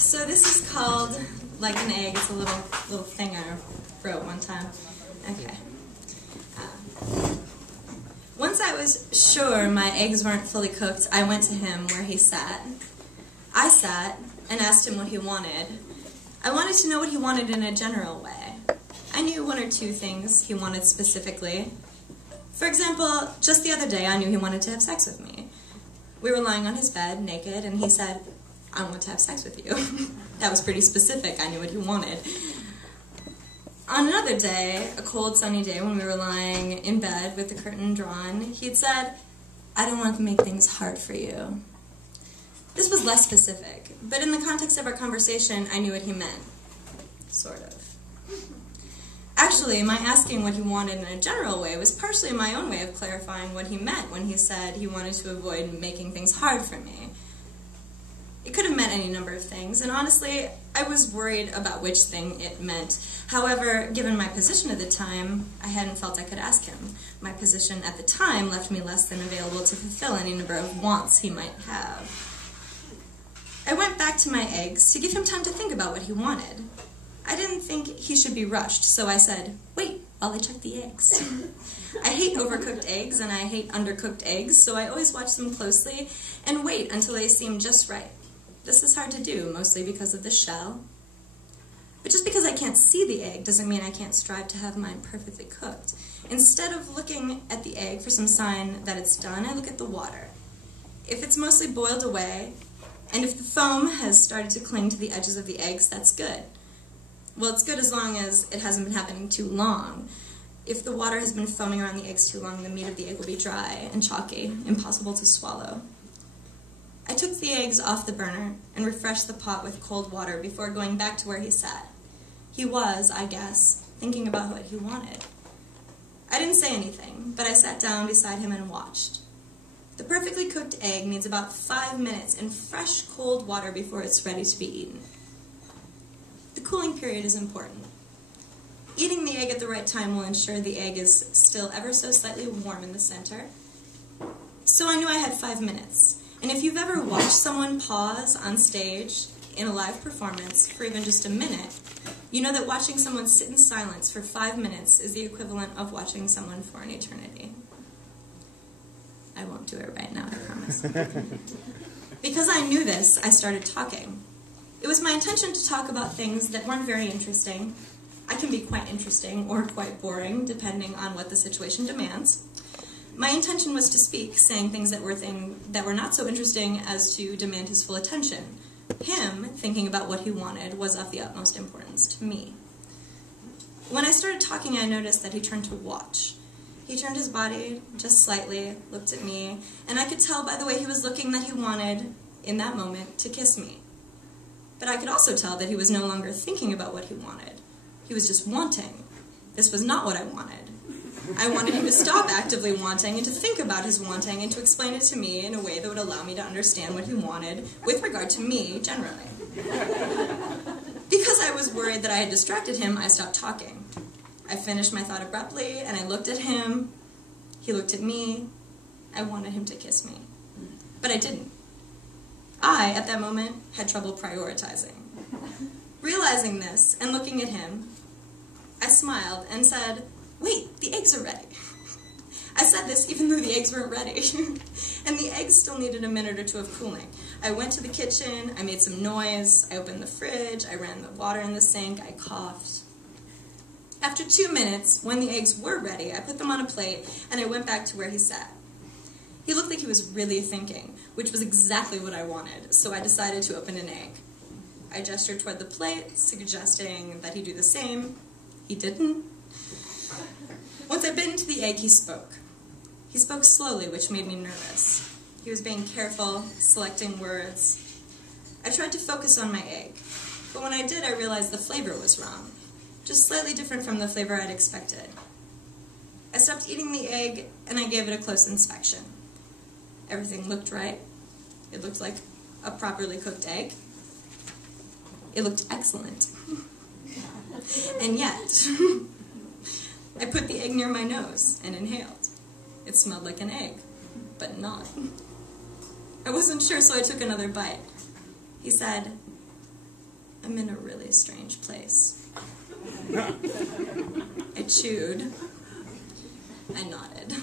So this is called Like an Egg. It's a little thing I wrote one time. Okay. Once I was sure my eggs weren't fully cooked, I went to him where he sat. I sat and asked him what he wanted. I wanted to know what he wanted in a general way. I knew one or two things he wanted specifically. For example, just the other day I knew he wanted to have sex with me. We were lying on his bed, naked, and he said, "I want to have sex with you." That was pretty specific. I knew what he wanted. On another day, a cold, sunny day, when we were lying in bed with the curtain drawn, he'd said, "I don't want to make things hard for you." This was less specific, but in the context of our conversation, I knew what he meant. Sort of. Actually, my asking what he wanted in a general way was partially my own way of clarifying what he meant when he said he wanted to avoid making things hard for me. It could have meant any number of things, and honestly, I was worried about which thing it meant. However, given my position at the time, I hadn't felt I could ask him. My position at the time left me less than available to fulfill any number of wants he might have. I went back to my eggs to give him time to think about what he wanted. I didn't think he should be rushed, so I said, "Wait while I check the eggs." I hate overcooked eggs and I hate undercooked eggs, so I always watch them closely and wait until they seem just right. This is hard to do, mostly because of the shell. But just because I can't see the egg doesn't mean I can't strive to have mine perfectly cooked. Instead of looking at the egg for some sign that it's done, I look at the water. If it's mostly boiled away, and if the foam has started to cling to the edges of the eggs, that's good. Well, it's good as long as it hasn't been happening too long. If the water has been foaming around the eggs too long, the meat of the egg will be dry and chalky, impossible to swallow. I took the eggs off the burner and refreshed the pot with cold water before going back to where he sat. He was, I guess, thinking about what he wanted. I didn't say anything, but I sat down beside him and watched. The perfectly cooked egg needs about 5 minutes in fresh, cold water before it's ready to be eaten. The cooling period is important. Eating the egg at the right time will ensure the egg is still ever so slightly warm in the center. So I knew I had 5 minutes. And if you've ever watched someone pause on stage in a live performance for even just a minute, you know that watching someone sit in silence for 5 minutes is the equivalent of watching someone for an eternity. I won't do it right now, I promise. Because I knew this, I started talking. It was my intention to talk about things that weren't very interesting. I can be quite interesting or quite boring, depending on what the situation demands. My intention was to speak, saying things that were not so interesting as to demand his full attention. Him thinking about what he wanted was of the utmost importance to me. When I started talking, I noticed that he turned to watch. He turned his body just slightly, looked at me, and I could tell by the way he was looking that he wanted, in that moment, to kiss me. But I could also tell that he was no longer thinking about what he wanted. He was just wanting. This was not what I wanted. I wanted him to stop actively wanting and to think about his wanting and to explain it to me in a way that would allow me to understand what he wanted with regard to me generally. Because I was worried that I had distracted him, I stopped talking. I finished my thought abruptly and I looked at him. He looked at me. I wanted him to kiss me. But I didn't. I, at that moment, had trouble prioritizing. Realizing this and looking at him, I smiled and said, "Wait, the eggs are ready." I said this even though the eggs weren't ready. And the eggs still needed a minute or two of cooling. I went to the kitchen, I made some noise, I opened the fridge, I ran the water in the sink, I coughed. After 2 minutes, when the eggs were ready, I put them on a plate and I went back to where he sat. He looked like he was really thinking, which was exactly what I wanted, so I decided to open an egg. I gestured toward the plate, suggesting that he do the same. He didn't. Once I bit into the egg, he spoke. He spoke slowly, which made me nervous. He was being careful, selecting words. I tried to focus on my egg, but when I did, I realized the flavor was wrong, just slightly different from the flavor I'd expected. I stopped eating the egg, and I gave it a close inspection. Everything looked right. It looked like a properly cooked egg. It looked excellent. And yet, I put the egg near my nose and inhaled. It smelled like an egg, but not. I wasn't sure, so I took another bite. He said, I'm in a really strange place. I chewed. I nodded.